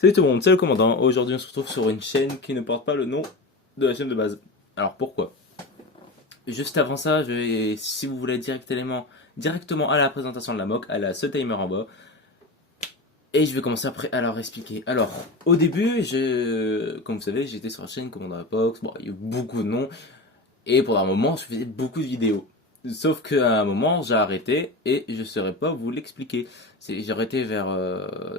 Salut tout le monde, c'est le commandant. Aujourd'hui on se retrouve sur une chaîne qui ne porte pas le nom de la chaîne de base. Alors pourquoi? Juste avant ça, si vous voulez directement à la présentation de la mock, elle a ce timer en bas. Et je vais commencer après à leur expliquer. Alors, au début, comme vous savez, j'étais sur la chaîne Commandant Apox. Bon, il y a eu beaucoup de noms. Et pendant un moment, je faisais beaucoup de vidéos. Sauf qu'à un moment, j'ai arrêté et je ne saurais pas vous l'expliquer. J'ai arrêté vers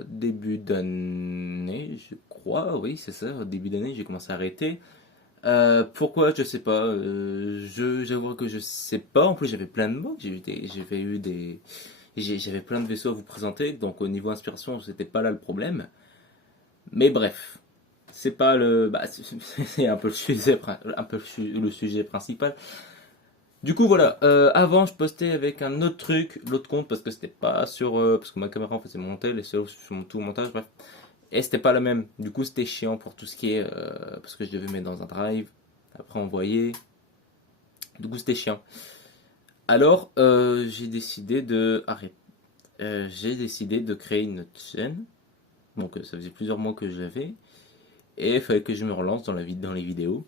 début d'année, je crois. Oui, c'est ça, au début d'année, j'ai commencé à arrêter. Pourquoi? Je sais pas. J'avoue que je sais pas. En plus, j'avais plein de mots. J'avais plein de vaisseaux à vous présenter. Donc, au niveau inspiration, c'était pas là le problème. Mais bref, c'est pas le. Bah, c'est un peu le sujet principal. Du coup, voilà. Avant, je postais avec un autre truc, l'autre compte, parce que c'était pas sur. Parce que ma caméra en fait, c'est monté, les sur mon tout montage, bref. Et c'était pas le même. Du coup, c'était chiant pour tout ce qui est. Parce que je devais mettre dans un drive, après envoyer. Du coup, c'était chiant. Alors, j'ai décidé de. Arrête. J'ai décidé de créer une autre chaîne. Donc, ça faisait plusieurs mois que je l'avais. Et il fallait que je me relance dans les vidéos.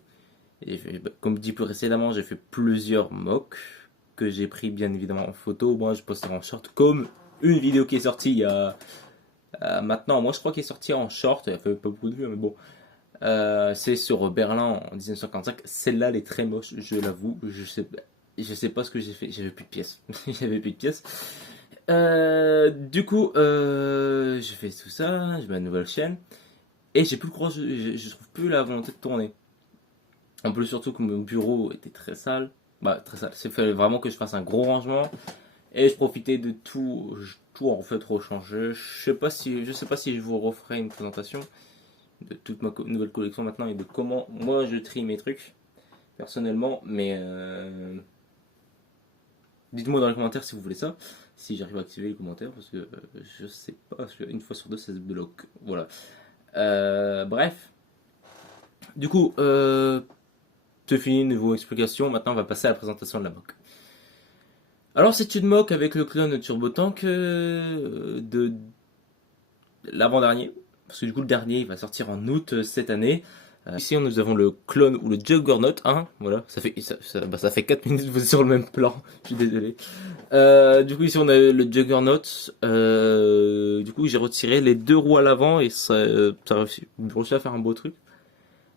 Et comme dit précédemment, j'ai fait plusieurs mocks que j'ai pris bien évidemment en photo. Moi, je posterai en short comme une vidéo qui est sortie il y a maintenant. Moi, je crois qu'il est sorti en short. Il a fait pas beaucoup de vues, mais bon. C'est sur Berlin en 1945. Celle-là, elle est très moche, je l'avoue. Je sais pas ce que j'ai fait. J'avais plus de pièces. J'avais plus de pièces. Du coup, je fais tout ça. Je mets une nouvelle chaîne. Et j'ai plus le courage. Je trouve plus la volonté de tourner. En plus, surtout que mon bureau était très sale. Bah, très sale. Il fallait vraiment que je fasse un gros rangement. Et je profitais de tout en fait rechanger. Je sais pas si je vous referai une présentation de toute ma nouvelle collection maintenant et de comment moi je trie mes trucs personnellement. Mais dites-moi dans les commentaires si vous voulez ça. Si j'arrive à activer les commentaires parce que je sais pas. Parce qu'une fois sur deux ça se bloque. Voilà. Bref. Du coup, c'est fini niveau explication. Maintenant on va passer à la présentation de la mock. Alors c'est une mock avec le clone Turbo Tank de l'avant-dernier. Parce que du coup le dernier il va sortir en août cette année. Ici nous avons le clone ou le Juggernaut 1. Voilà, ça fait 4 minutes que vous êtes sur le même plan. Je suis désolé. Du coup ici on a le Juggernaut. Du coup j'ai retiré les deux roues à l'avant et ça réussi à faire un beau truc.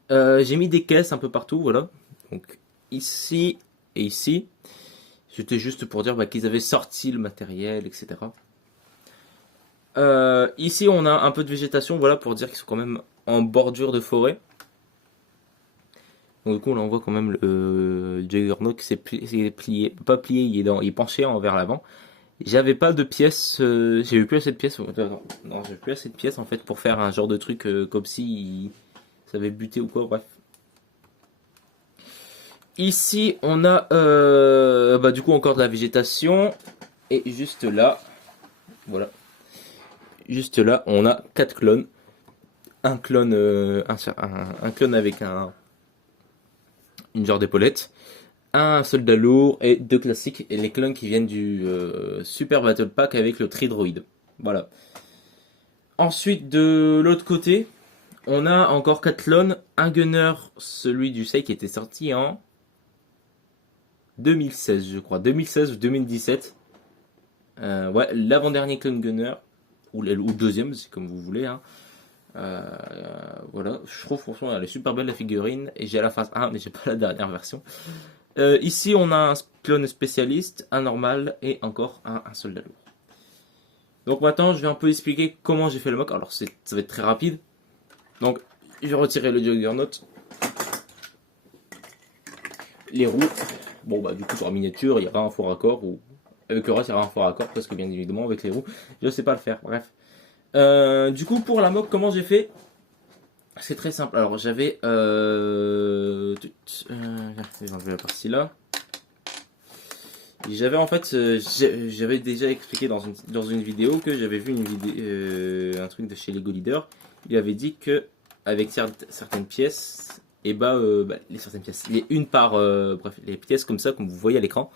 J'ai mis des caisses un peu partout, voilà. Donc ici et ici. C'était juste pour dire qu'ils avaient sorti le matériel, etc. Ici, on a un peu de végétation, voilà, pour dire qu'ils sont quand même en bordure de forêt. Donc du coup, là, on voit quand même le Juggernaut qui s'est plié, pas plié, il est penché vers l'avant. J'avais pas de pièces, j'ai eu plus assez de pièces. Non, j'ai plus assez de pièces en fait pour faire un genre de truc comme si ça avait buté ou quoi, bref. Ici, on a du coup encore de la végétation. Et juste là, voilà. Juste là, on a 4 clones. Un clone, un clone avec une genre d'épaulette. Un soldat lourd et deux classiques. Et les clones qui viennent du Super Battle Pack avec le Tridroid. Voilà. Ensuite, de l'autre côté, on a encore 4 clones. Un gunner, celui du Sei qui était sorti en 2016, je crois. 2016 ou 2017. Ouais, l'avant-dernier clone gunner. Ou le deuxième, c'est comme vous voulez. Hein. Voilà, je trouve franchement elle est super belle la figurine. Et j'ai la phase 1, mais j'ai pas la dernière version. Ici, on a un clone spécialiste, un normal et encore un soldat lourd. Donc maintenant, je vais un peu expliquer comment j'ai fait le mock. Alors, ça va être très rapide. Donc, je vais retirer le Juggernaut. Les roues. Bon, bah, du coup, sur la miniature, il y aura un faux raccord. Ou avec le reste, il y aura un faux raccord. Parce que, bien évidemment, avec les roues, je ne sais pas le faire. Bref. Du coup, pour la mock, comment j'ai fait? C'est très simple. Alors, j'avais. Je vais enlever la partie là. J'avais en fait, j'avais déjà expliqué dans une vidéo que j'avais vu un truc de chez Lego Leader. Il avait dit que avec certaines pièces, et les certaines pièces, les pièces comme ça, comme vous voyez à l'écran,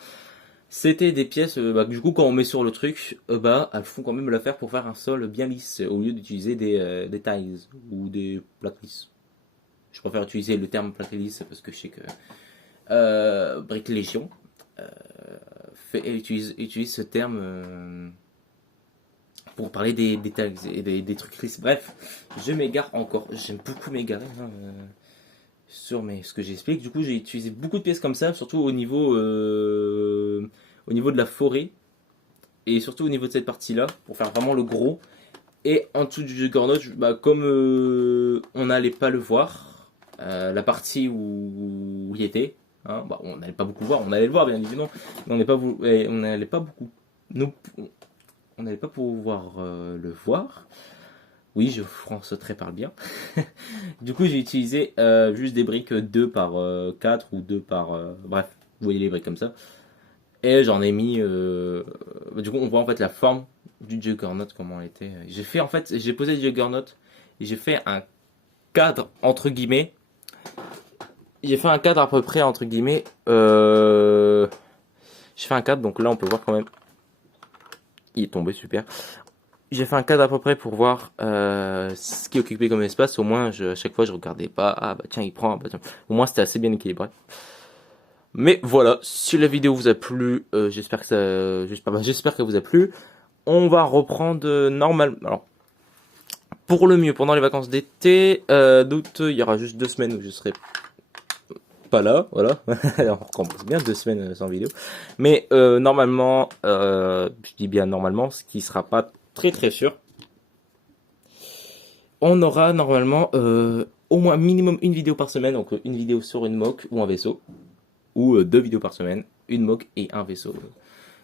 C'était des pièces, du coup, quand on met sur le truc, elles font quand même l'affaire pour faire un sol bien lisse, au lieu d'utiliser des tiles ou des plaques lisses. Je préfère utiliser le terme plaque lisse parce que je sais que Brick Légion utilise ce terme pour parler des tags et des trucs lisses. Bref, je m'égare encore. J'aime beaucoup m'égarer sur ce que j'explique. Du coup, j'ai utilisé beaucoup de pièces comme ça, surtout au niveau de la forêt et surtout au niveau de cette partie-là, pour faire vraiment le gros. Et en dessous du Juggernaut, comme on n'allait pas le voir, la partie où il était, hein, on n'allait pas beaucoup voir, on allait le voir bien évidemment, mais on n'allait pas beaucoup, nous, on n'allait pas pouvoir le voir. Oui, je français parle bien. Du coup, j'ai utilisé juste des briques 2 par 4 ou 2 par... bref, vous voyez les briques comme ça. Et j'en ai mis... du coup, on voit en fait la forme du Juggernaut, comment elle était. J'ai posé le Juggernaut et j'ai fait un cadre, entre guillemets. J'ai fait un cadre à peu près, entre guillemets. J'ai fait un cadre, donc là, on peut voir quand même. Il est tombé, super. J'ai fait un cadre à peu près pour voir ce qui est occupé comme espace. Au moins, à chaque fois, je regardais pas. Ah bah tiens, il prend. Bah, tiens. Au moins, c'était assez bien équilibré. Mais voilà, si la vidéo vous a plu, j'espère qu'elle vous a plu. On va reprendre normal. Alors, pour le mieux, pendant les vacances d'été, d'août, il y aura juste 2 semaines où je serai pas là. Voilà, on recommence bien 2 semaines sans vidéo. Mais normalement, je dis bien normalement, ce qui sera pas très très sûr. On aura normalement au moins minimum une vidéo par semaine, donc une vidéo sur une mock ou un vaisseau, ou 2 vidéos par semaine, une mock et un vaisseau.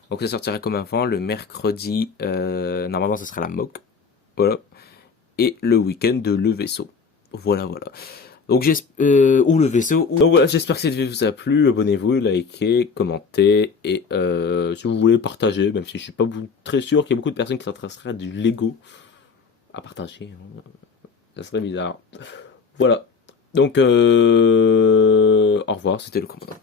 Donc ça sortira comme avant, le mercredi, normalement ça sera la mock, voilà, et le week-end le vaisseau. Voilà, voilà. Donc ou le vaisseau. Donc voilà, j'espère que cette vidéo vous a plu. Abonnez-vous, likez, commentez et si vous voulez partager, même si je suis pas très sûr qu'il y a beaucoup de personnes qui s'intéresseraient à du Lego à partager, hein. Ça serait bizarre. Voilà. Donc au revoir, c'était le commandant.